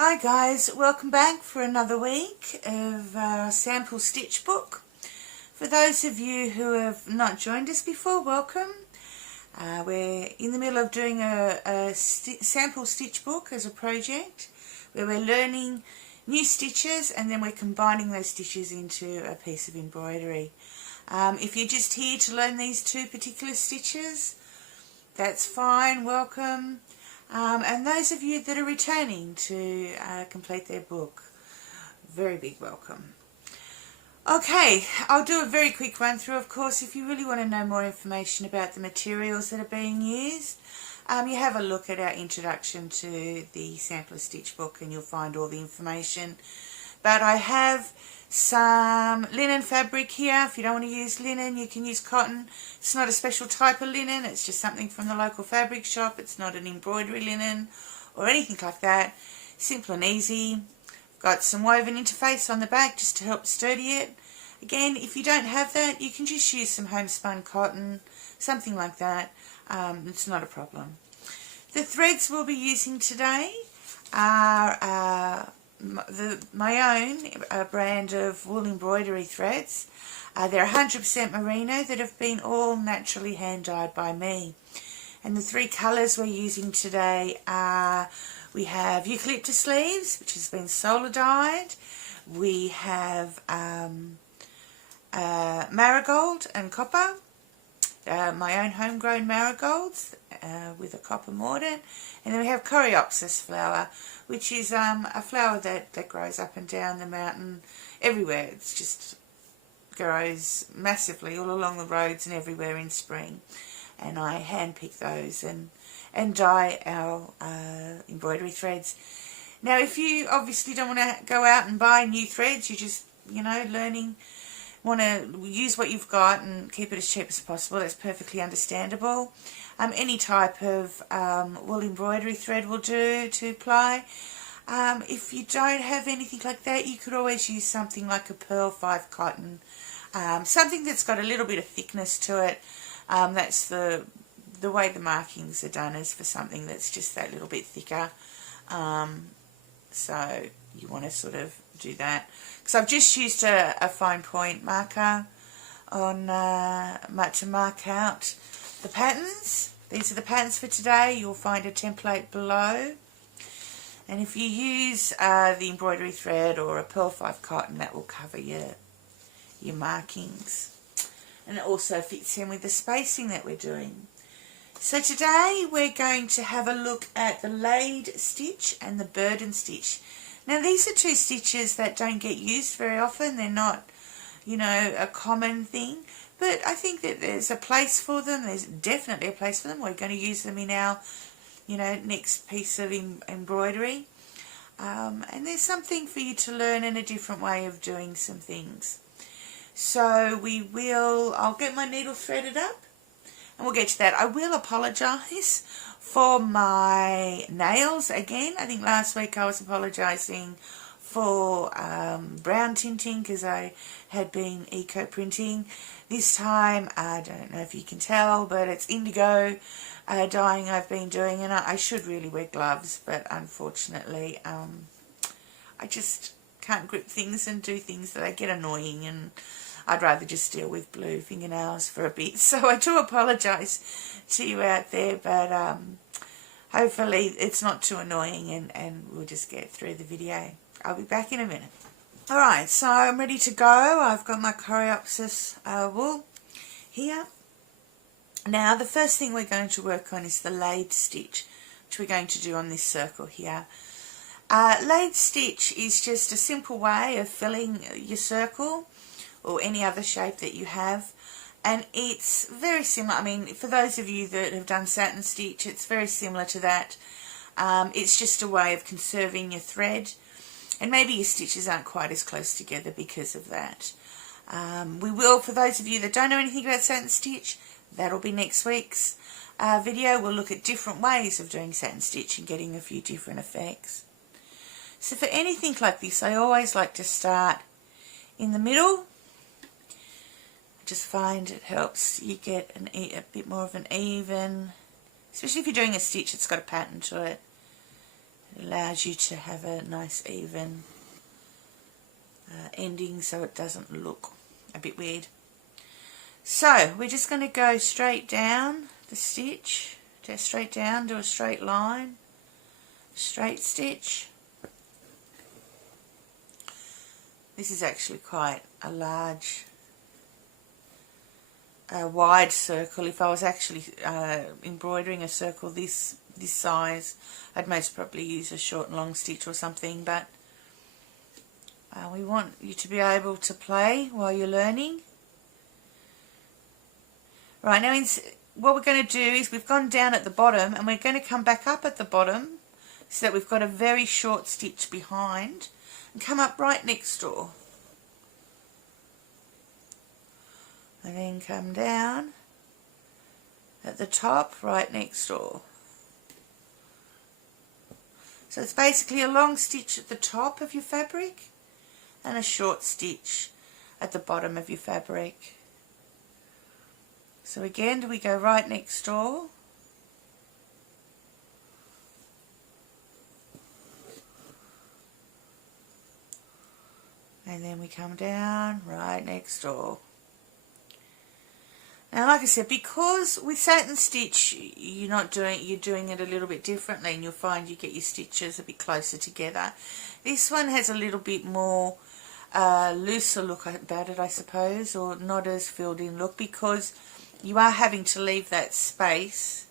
Hi guys, welcome back for another week of sample stitch book. For those of you who have not joined us before, welcome. We're in the middle of doing a sample stitch book as a project where we're learning new stitches and then we're combining those stitches into a piece of embroidery. If you're just here to learn these two particular stitches, that's fine, welcome. And those of you that are returning to complete their book, very big welcome. Okay, I'll do a very quick run through. Of course, if you really want to know more information about the materials that are being used, you have a look at our introduction to the sampler stitch book and you'll find all the information. But I have some linen fabric here. If you don't want to use linen, you can use cotton. It's not a special type of linen, it's just something from the local fabric shop. It's not an embroidery linen or anything like that. Simple and easy. Got some woven interface on the back just to help sturdy it. Again, if you don't have that, you can just use some homespun cotton, something like that. It's not a problem. The threads we'll be using today are my own brand of wool embroidery threads. They're 100% merino that have been all naturally hand dyed by me. And the three colours we're using today are, we have eucalyptus leaves, which has been solar dyed. We have marigold and copper, my own homegrown marigolds with a copper mordant. And then we have coreopsis flower, which is a flower that grows up and down the mountain everywhere. It's just grows massively all along the roads and everywhere in spring. And I hand pick those and dye our embroidery threads. Now, if you obviously don't want to go out and buy new threads, you just, learning, want to use what you've got and keep it as cheap as possible, that's perfectly understandable. Any type of wool embroidery thread will do to apply. If you don't have anything like that, you could always use something like a Pearl 5 cotton, something that's got a little bit of thickness to it. That's the way the markings are done, is for something that's just that little bit thicker. So you want to sort of do that. Because I've just used a fine point marker on to mark out the patterns. These are the patterns for today. You'll find a template below. And if you use the embroidery thread or a Pearl 5 cotton, that will cover your markings. And it also fits in with the spacing that we're doing. So today we're going to have a look at the laid stitch and the burden stitch. Now these are two stitches that don't get used very often. They're not, a common thing. But I think that there's a place for them. There's definitely a place for them. We're going to use them in our, next piece of embroidery. And there's something for you to learn and a different way of doing some things. So I'll get my needle threaded up and we'll get to that. I will apologise for my nails again. I think last week I was apologising for brown tinting because I had been eco printing. This time, I don't know if you can tell, but it's indigo dyeing I've been doing, and I should really wear gloves, but unfortunately I just can't grip things and do things that I get annoying, and I'd rather just deal with blue fingernails for a bit. So I do apologise to you out there, but hopefully it's not too annoying and we'll just get through the video. I'll be back in a minute. Alright, so I'm ready to go. I've got my coreopsis wool here. Now the first thing we're going to work on is the laid stitch, which we're going to do on this circle here. Laid stitch is just a simple way of filling your circle or any other shape that you have, and it's very similar. I mean, for those of you that have done satin stitch, it's very similar to that. It's just a way of conserving your thread, and maybe your stitches aren't quite as close together because of that. We will, for those of you that don't know anything about satin stitch, that'll be next week's video. We'll look at different ways of doing satin stitch and getting a few different effects. So for anything like this, I always like to start in the middle. I just find it helps you get a bit more of an even, especially if you're doing a stitch that's got a pattern to it. It allows you to have a nice even ending so it doesn't look a bit weird. So we're just going to go straight down the stitch, just straight down, do a straight line, straight stitch. This is actually quite a large, wide circle. If I was actually embroidering a circle this size, I'd most probably use a short and long stitch or something, but we want you to be able to play while you're learning. Right, now what we're going to do is we've gone down at the bottom and we're going to come back up at the bottom so that we've got a very short stitch behind and come up right next door. And then come down at the top right next door. So it's basically a long stitch at the top of your fabric and a short stitch at the bottom of your fabric. So again, do we go right next door? And then we come down right next door. Now, like I said, because with satin stitch, you're doing it a little bit differently, and you'll find you get your stitches a bit closer together. This one has a little bit more looser look about it, I suppose, or not as filled in look, because you are having to leave that space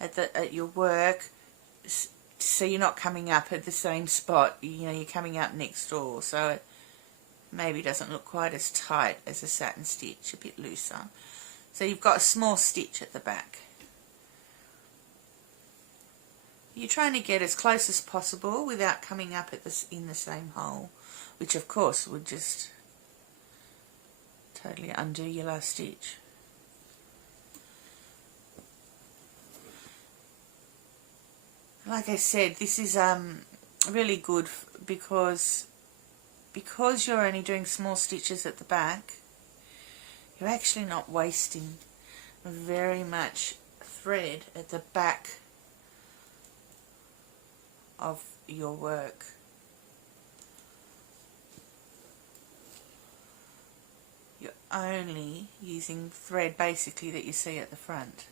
at your work, so you're not coming up at the same spot. You know, you're coming up next door, so it maybe doesn't look quite as tight as a satin stitch, a bit looser. So you've got a small stitch at the back. You're trying to get as close as possible without coming up at in the same hole, which of course would just totally undo your last stitch. Like I said, this is really good because you're only doing small stitches at the back. You're actually not wasting very much thread at the back of your work. You're only using thread basically that you see at the front.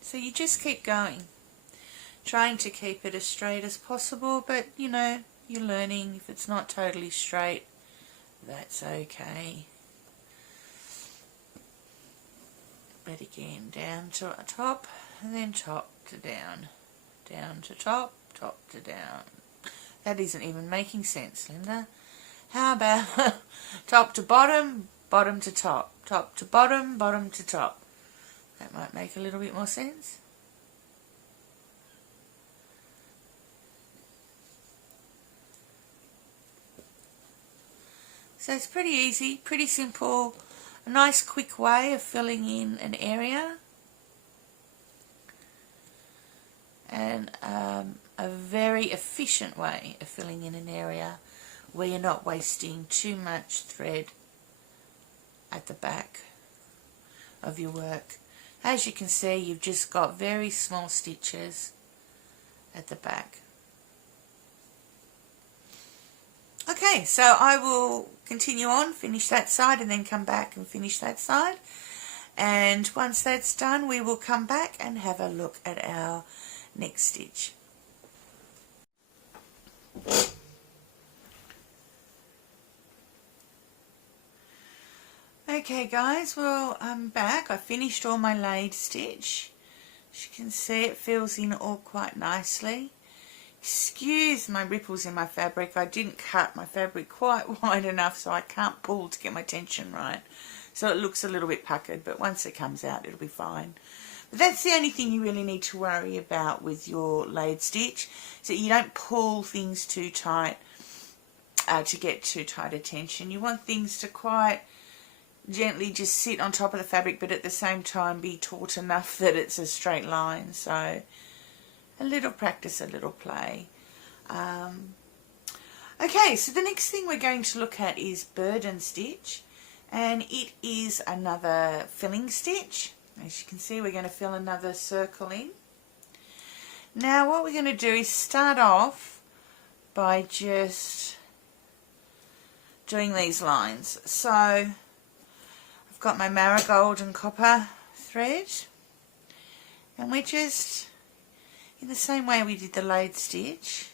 So you just keep going, trying to keep it as straight as possible, but you know, you're learning. If it's not totally straight, that's okay. But again, down to top, and then top to down, down to top, top to down. That isn't even making sense, Linda. How about top to bottom, bottom to top, top to bottom, bottom to top? That might make a little bit more sense. So it's pretty easy, pretty simple, a nice quick way of filling in an area, and a very efficient way of filling in an area where you're not wasting too much thread at the back of your work. As you can see, you've just got very small stitches at the back. Okay, so I will continue on, finish that side, and then come back and finish that side. And once that's done, we will come back and have a look at our next stitch. Okay guys, well I'm back. I finished all my laid stitch. As you can see, it fills in all quite nicely. Excuse my ripples in my fabric. I didn't cut my fabric quite wide enough, so I can't pull to get my tension right. So it looks a little bit puckered, but once it comes out it'll be fine. But that's the only thing you really need to worry about with your laid stitch, so you don't pull things too tight to get too tight a tension. You want things to quite gently just sit on top of the fabric, but at the same time be taut enough that it's a straight line. So a little practice, a little play. Okay, so the next thing we're going to look at is burden stitch, and it is another filling stitch. As you can see, we're going to fill another circle in. Now what we're going to do is start off by just doing these lines. So I've got my marigold and copper thread, and we're just, in the same way we did the laid stitch,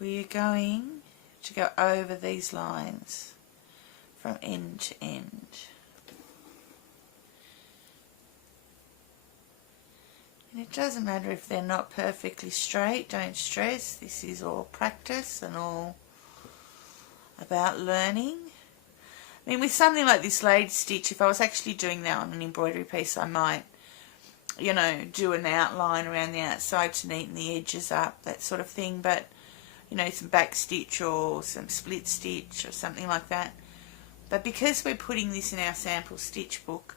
we're going to go over these lines from end to end. And it doesn't matter if they're not perfectly straight, don't stress. This is all practice and all about learning. I mean, with something like this laid stitch, if I was actually doing that on an embroidery piece, I might, you know, do an outline around the outside to neaten the edges up, that sort of thing. But, you know, some back stitch or some split stitch or something like that. But because we're putting this in our sample stitch book,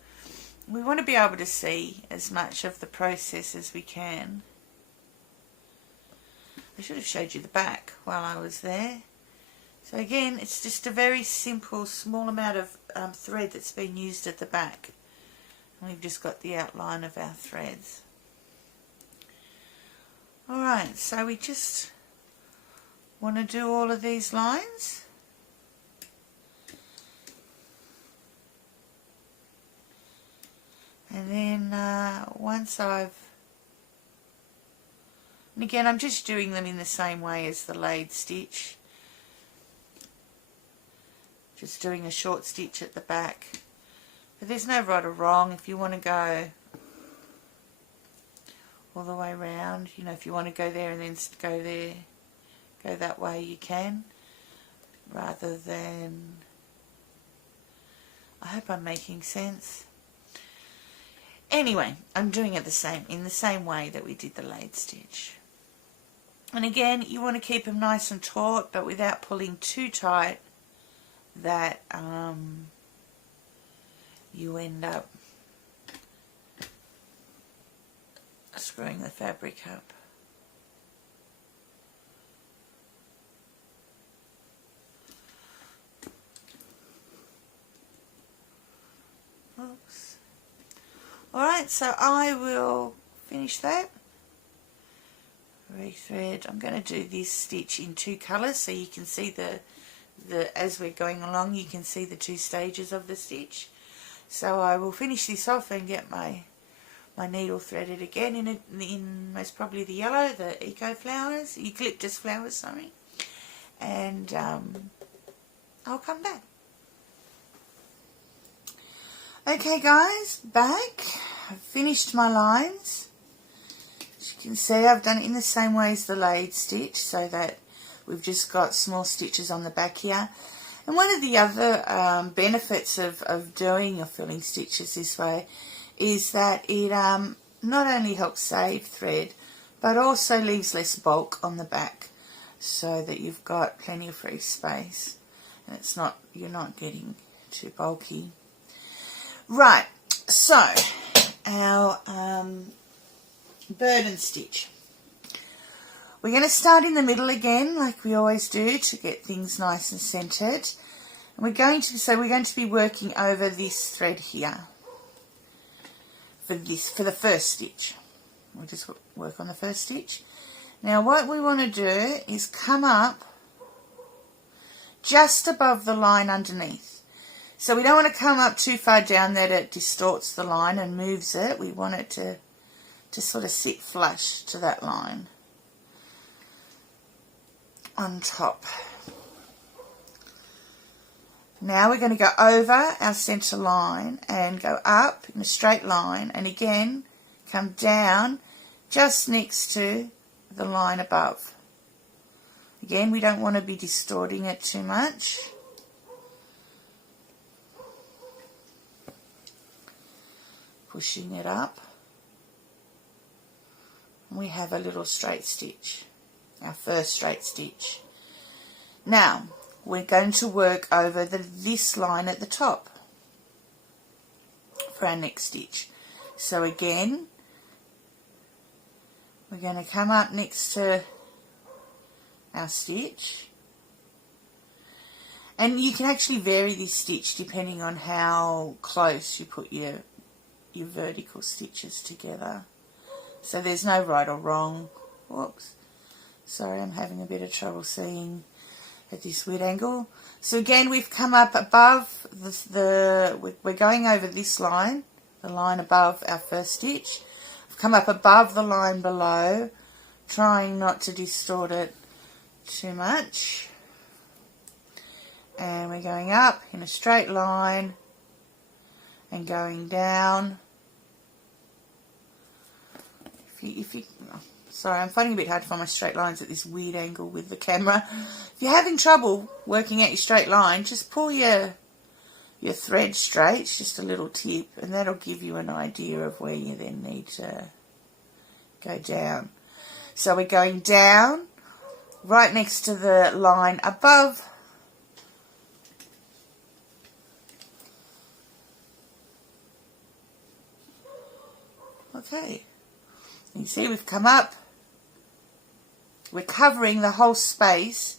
we want to be able to see as much of the process as we can. I should have showed you the back while I was there. So again, it's just a very simple, small amount of thread that's been used at the back. And we've just got the outline of our threads. Alright, so we just want to do all of these lines. And then once and again I'm just doing them in the same way as the laid stitch, just doing a short stitch at the back, but there's no right or wrong. If you want to go all the way around, you know, if you want to go there and then go there, go that way, you can, rather than, I hope I'm making sense. Anyway, I'm doing it in the same way that we did the laid stitch. And again, you want to keep them nice and taut, but without pulling too tight that you end up screwing the fabric up. Oops. Alright, so I will finish that. Rethread. I'm going to do this stitch in two colours so you can see as we're going along, you can see the two stages of the stitch. So I will finish this off and get my needle threaded again in most probably the yellow, the eucalyptus flowers, sorry. And I'll come back. Okay guys, back. I've finished my lines. As you can see, I've done it in the same way as the laid stitch, so that we've just got small stitches on the back here. And one of the other benefits of doing your filling stitches this way is that it not only helps save thread, but also leaves less bulk on the back, so that you've got plenty of free space and you're not getting too bulky. Right, so our burden stitch. We're going to start in the middle again, like we always do, to get things nice and centered. And we're going to be working over this thread here for the first stitch. We'll just work on the first stitch. Now what we want to do is come up just above the line underneath. So we don't want to come up too far down that it distorts the line and moves it. We want it to sort of sit flush to that line on top. Now we're going to go over our centre line and go up in a straight line, and again come down just next to the line above. Again, we don't want to be distorting it too much. Pushing it up. We have a little straight stitch, our first straight stitch. Now we're going to work over this line at the top for our next stitch. So again, we're going to come up next to our stitch, and you can actually vary this stitch depending on how close you put your your vertical stitches together. So there's no right or wrong. Whoops. Sorry, I'm having a bit of trouble seeing at this weird angle. So again, we've come up above we're going over this line, the line above our first stitch. We've come up above the line below, trying not to distort it too much. And we're going up in a straight line and going down. Sorry, I'm finding it a bit hard to find my straight lines at this weird angle with the camera. If you're having trouble working out your straight line, just pull your thread straight. It's just a little tip, and that'll give you an idea of where you then need to go down. So we're going down right next to the line above. Okay. You see we've come up. We're covering the whole space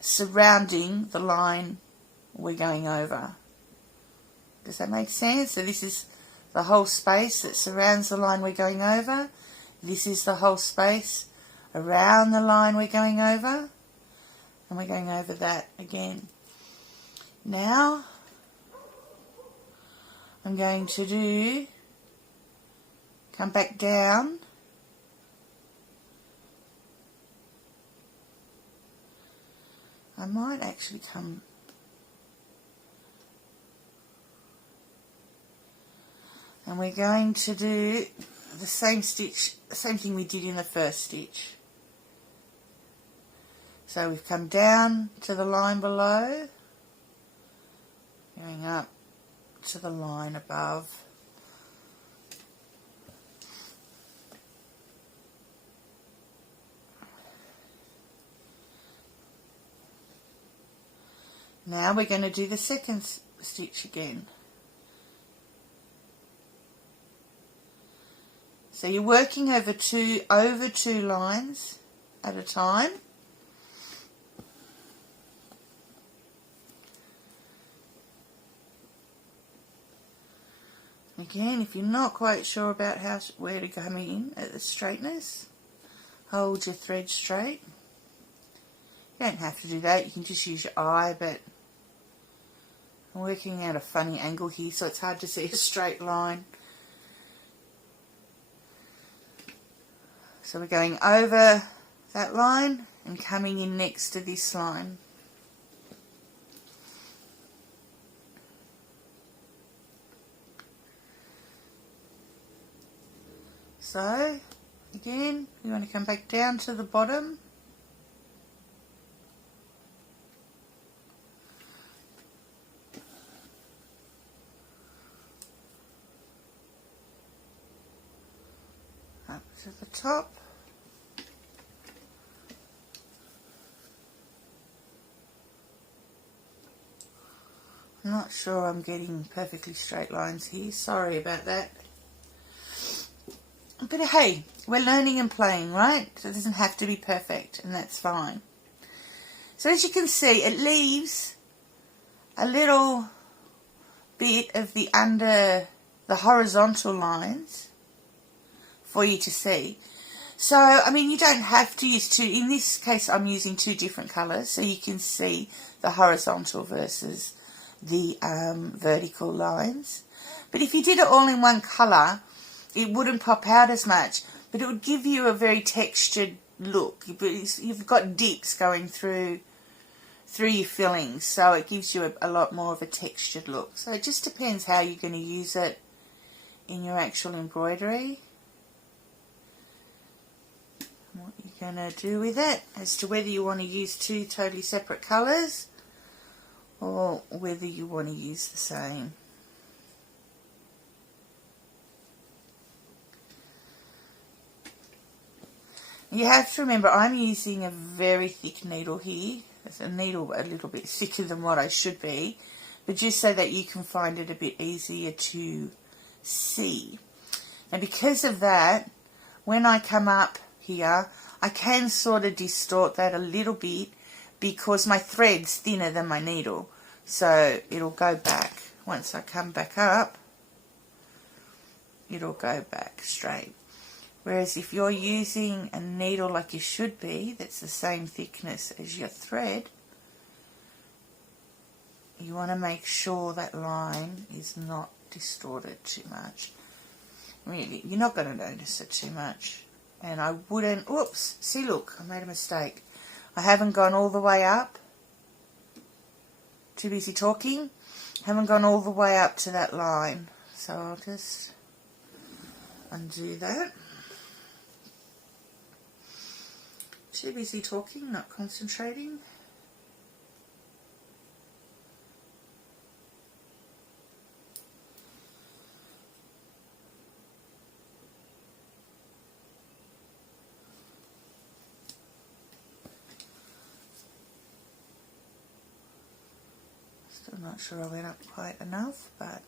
surrounding the line we're going over. Does that make sense? So this is the whole space that surrounds the line we're going over. This is the whole space around the line we're going over. And we're going over that again. Now, I'm going to come back down. I might actually come and we're going to do the same thing we did in the first stitch. So we've come down to the line below, going up to the line above. Now we're going to do the second stitch again. So you're working over two lines at a time. Again, if you're not quite sure about where to come in at the straightness, hold your thread straight. You don't have to do that, you can just use your eye, but I'm working out a funny angle here, so it's hard to see a straight line. So we're going over that line and coming in next to this line. So, again, we want to come back down to the bottom. Up to the top. I'm not sure I'm getting perfectly straight lines here. Sorry about that. But hey, we're learning and playing, right? So it doesn't have to be perfect, and that's fine. So as you can see, it leaves a little bit of the horizontal lines for you to see. So, I mean, you don't have to use two. In this case, I'm using two different colours, so you can see the horizontal versus the vertical lines. But if you did it all in one colour, it wouldn't pop out as much, but it would give you a very textured look. You've got dips going through your fillings, so it gives you a lot more of a textured look. So it just depends how you're going to use it in your actual embroidery, what you're going to do with it, as to whether you want to use two totally separate colours or whether you want to use the same. You have to remember, I'm using a very thick needle here. It's a needle a little bit thicker than what I should be, but just so that you can find it a bit easier to see. And because of that, when I come up here, I can sort of distort that a little bit because my thread's thinner than my needle. So it'll go back once I come back up. it'll go back straight. Whereas if you're using a needle like you should be, that's the same thickness as your thread, you want to make sure that line is not distorted too much. Really, you're not going to notice it too much. And I wouldn't, oops, see look, I made a mistake. I haven't gone all the way up. Too busy talking. Haven't gone all the way up to that line. So I'll just undo that. Too busy talking, not concentrating. Still not sure I went up quite enough, but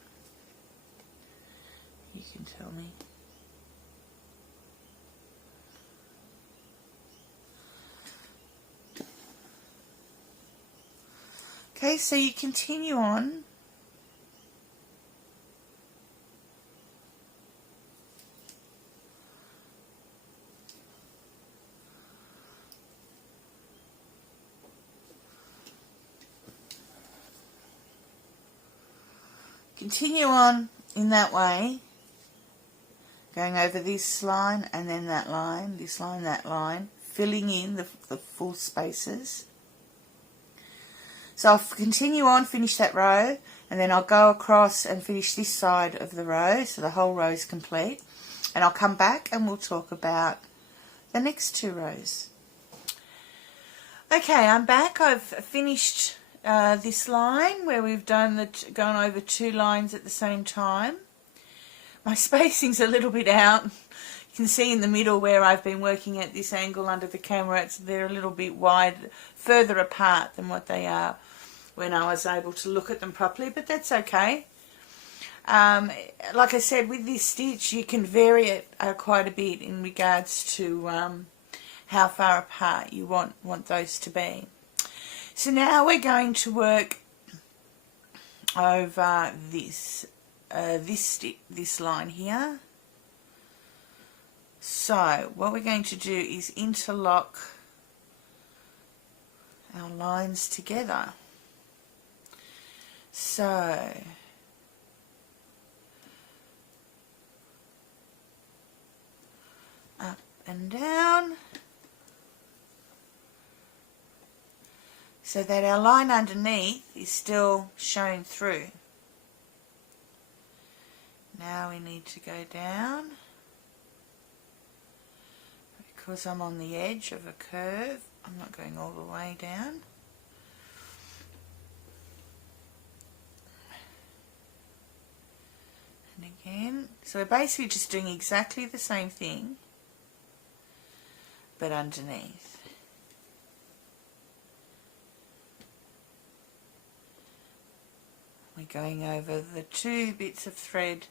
you can tell me. Okay, so you continue on. Continue on in that way, going over this line and then that line, this line, that line, filling in the full spaces. So I'll continue on, finish that row, and then I'll go across and finish this side of the row, so the whole row is complete. And I'll come back and we'll talk about the next two rows. Okay, I'm back. I've finished this line where we've done gone over two lines at the same time. My spacing's a little bit out. You can see in the middle where I've been working at this angle under the camera, they're a little bit wide, further apart than what they are when I was able to look at them properly, but that's okay. Like I said, with this stitch you can vary it quite a bit in regards to how far apart you want those to be. So now we're going to work over this line here. So what we're going to do is interlock our lines together. So up and down, so that our line underneath is still shown through. Now we need to go down. Because I'm on the edge of a curve, I'm not going all the way down. And again, so we're basically just doing exactly the same thing, but underneath. We're going over the two bits of thread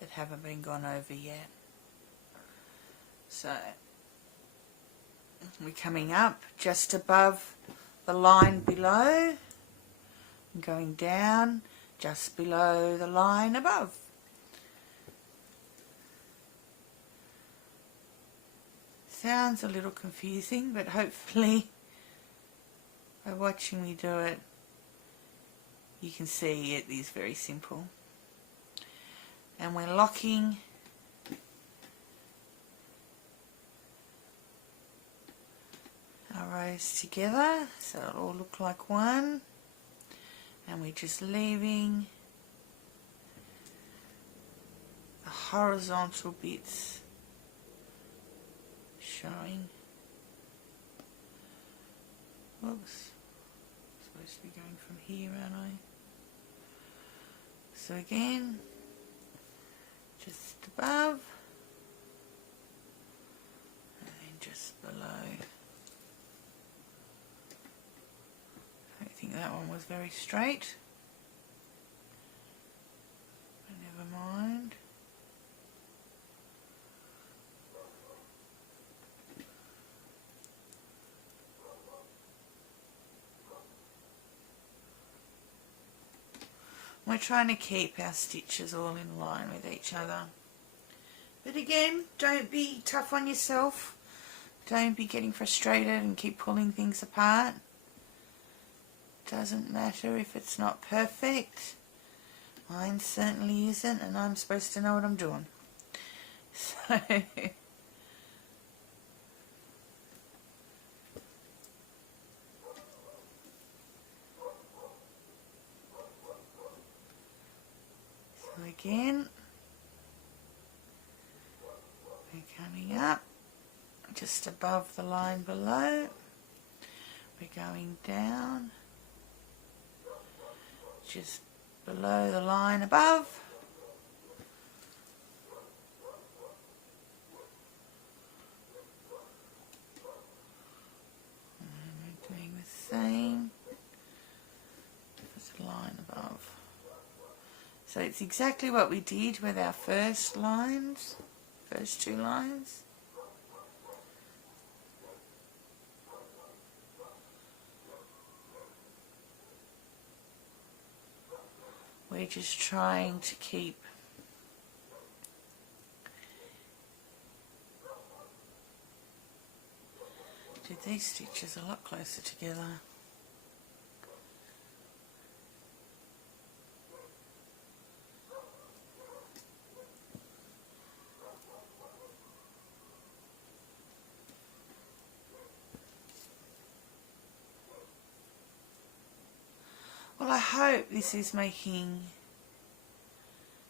that haven't been gone over yet. So we're coming up just above the line below and going down just below the line above. Sounds a little confusing, but hopefully by watching me do it you can see it is very simple. And we're locking our rows together so it'll all look like one, and we're just leaving the horizontal bits showing. Oops, supposed to be going from here, aren't I? So again, just above and then just below. I don't think that one was very straight, but never mind. We're trying to keep our stitches all in line with each other. But again, don't be tough on yourself. Don't be getting frustrated and keep pulling things apart. Doesn't matter if it's not perfect. Mine certainly isn't, and I'm supposed to know what I'm doing. So again, we're coming up just above the line below. We're going down just below the line above. And we're doing the same with the line above. So it's exactly what we did with our first lines, first two lines. We're just trying to keep these stitches a lot closer together. Well, I hope this is making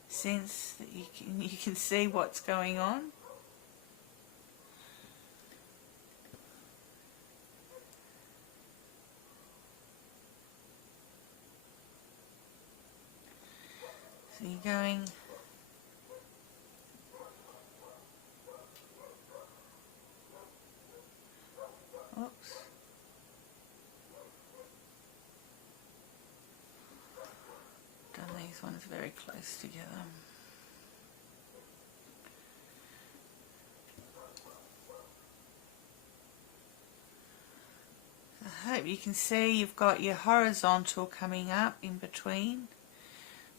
sense, that you can see what's going on. So you're going oops. Done these ones very close together. I hope you can see you've got your horizontal coming up in between,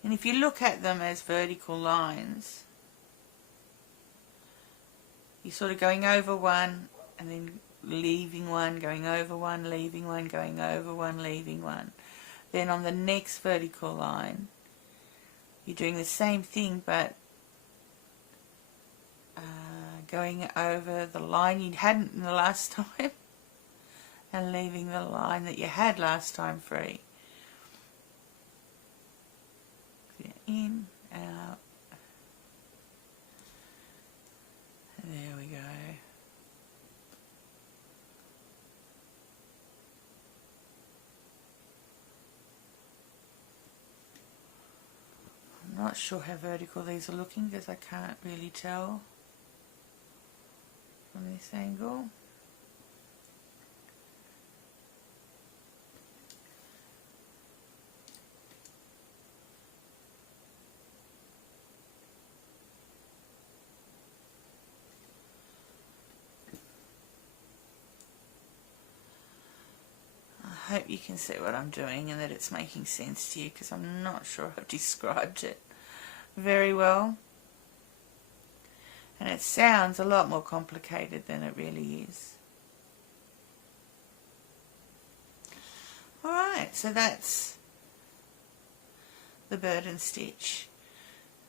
and if you look at them as vertical lines, you're sort of going over one and then leaving one, going over one, leaving one, going over one, leaving one. Then on the next vertical line you're doing the same thing, but going over the line you hadn't in the last time and leaving the line that you had last time free. In, out, and there we go. I'm not sure how vertical these are looking because I can't really tell from this angle. I hope you can see what I'm doing and that it's making sense to you, because I'm not sure I've described it very well. And it sounds a lot more complicated than it really is. Alright, so that's the burden stitch.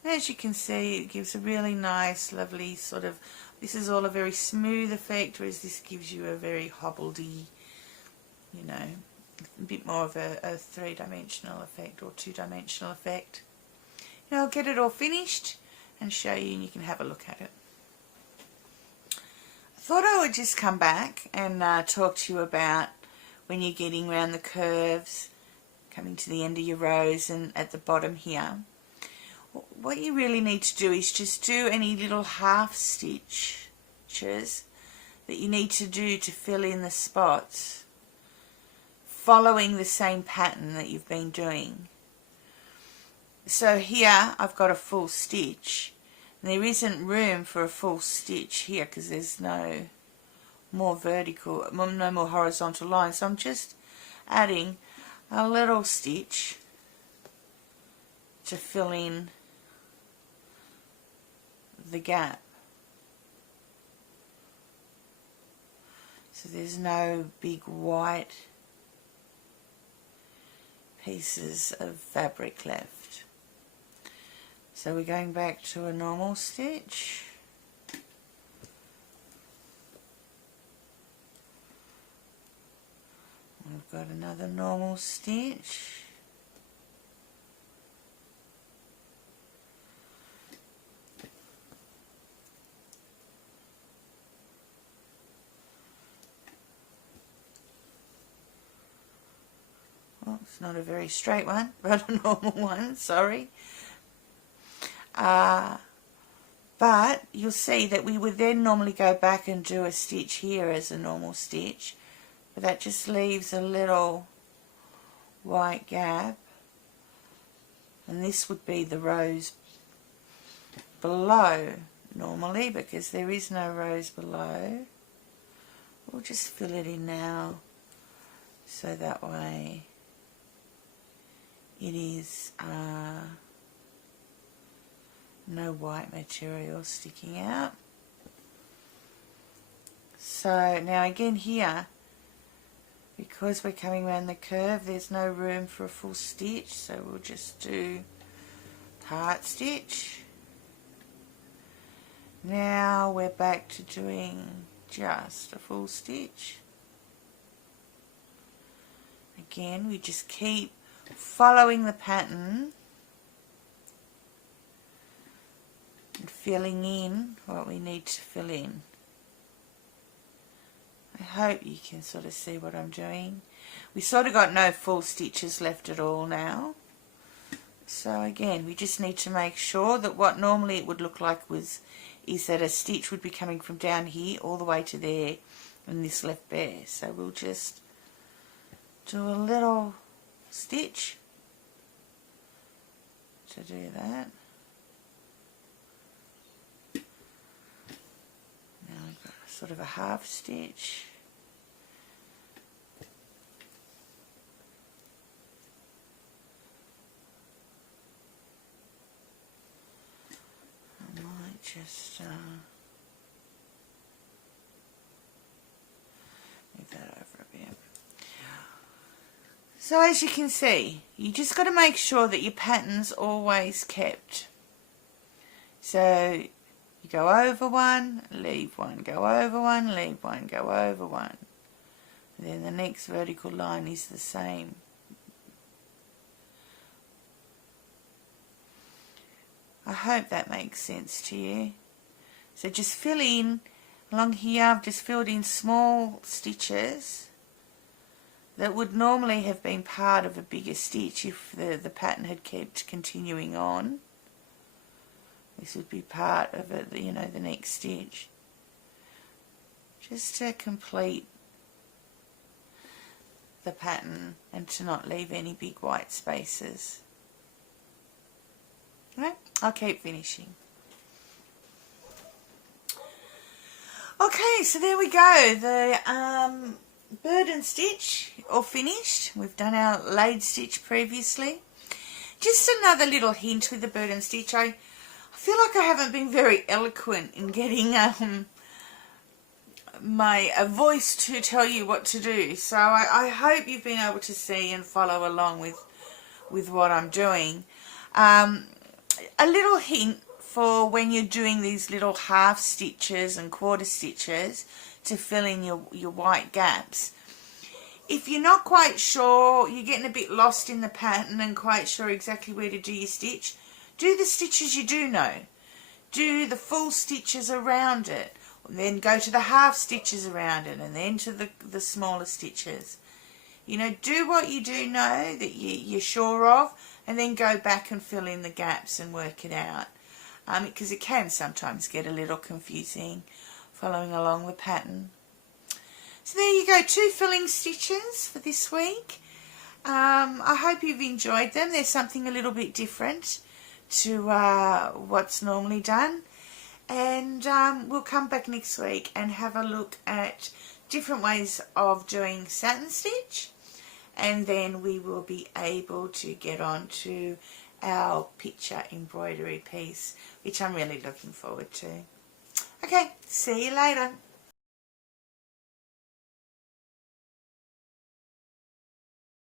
As you can see, it gives a really nice, lovely sort of, this is all a very smooth effect, whereas this gives you a very hobbledy, you know, a bit more of a three-dimensional effect or two-dimensional effect. And I'll get it all finished and show you, and you can have a look at it. I thought I would just come back and talk to you about when you're getting around the curves, coming to the end of your rows and at the bottom here. What you really need to do is just do any little half stitches that you need to do to fill in the spots, following the same pattern that you've been doing. So here I've got a full stitch, and there isn't room for a full stitch here because there's no more vertical, no more horizontal lines. So I'm just adding a little stitch to fill in the gap. so there's no big white pieces of fabric left. So we're going back to a normal stitch. We've got another normal stitch. Well, it's not a very straight one, but a normal one, sorry. But you'll see that we would then normally go back and do a stitch here as a normal stitch, but that just leaves a little white gap, and this would be the rows below normally, because there is no rows below. We'll just fill it in now, so that way it is no white material sticking out. So now again here, because we're coming around the curve, there's no room for a full stitch, so we'll just do part stitch. Now we're back to doing just a full stitch. Again, we just keep following the pattern and filling in what we need to fill in. I hope you can sort of see what I'm doing. We sort of got no full stitches left at all now. So again, we just need to make sure that what normally it would look like is that a stitch would be coming from down here all the way to there, and this left bare. So we'll just do a little stitch to do that. Now I've got sort of a half stitch. I might just move that over a bit. So as you can see, you just got to make sure that your pattern's always kept. So you go over one, leave one, go over one, leave one, go over one. And then the next vertical line is the same. I hope that makes sense to you. So just fill in along here. I've just filled in small stitches that would normally have been part of a bigger stitch if the pattern had kept continuing on. This would be part of it, you know, the next stitch. Just to complete the pattern and to not leave any big white spaces. Right, I'll keep finishing. Okay, so there we go. The burden stitch all finished. We've done our laid stitch previously. Just another little hint with the burden stitch. I feel like I haven't been very eloquent in getting my voice to tell you what to do. So I hope you've been able to see and follow along with what I'm doing. A little hint for when you're doing these little half stitches and quarter stitches to fill in your white gaps. If you're not quite sure, you're getting a bit lost in the pattern and quite sure exactly where to do your stitch, do the stitches you do know. Do the full stitches around it, and then go to the half stitches around it, and then to the smaller stitches. You know, do what you do know that you're sure of, and then go back and fill in the gaps and work it out. Because it can sometimes get a little confusing following along the pattern. So there you go, 2 filling stitches for this week. I hope you've enjoyed them. There's something a little bit different to what's normally done. And we'll come back next week and have a look at different ways of doing satin stitch. And then we will be able to get on to our picture embroidery piece, which I'm really looking forward to. Okay, see you later.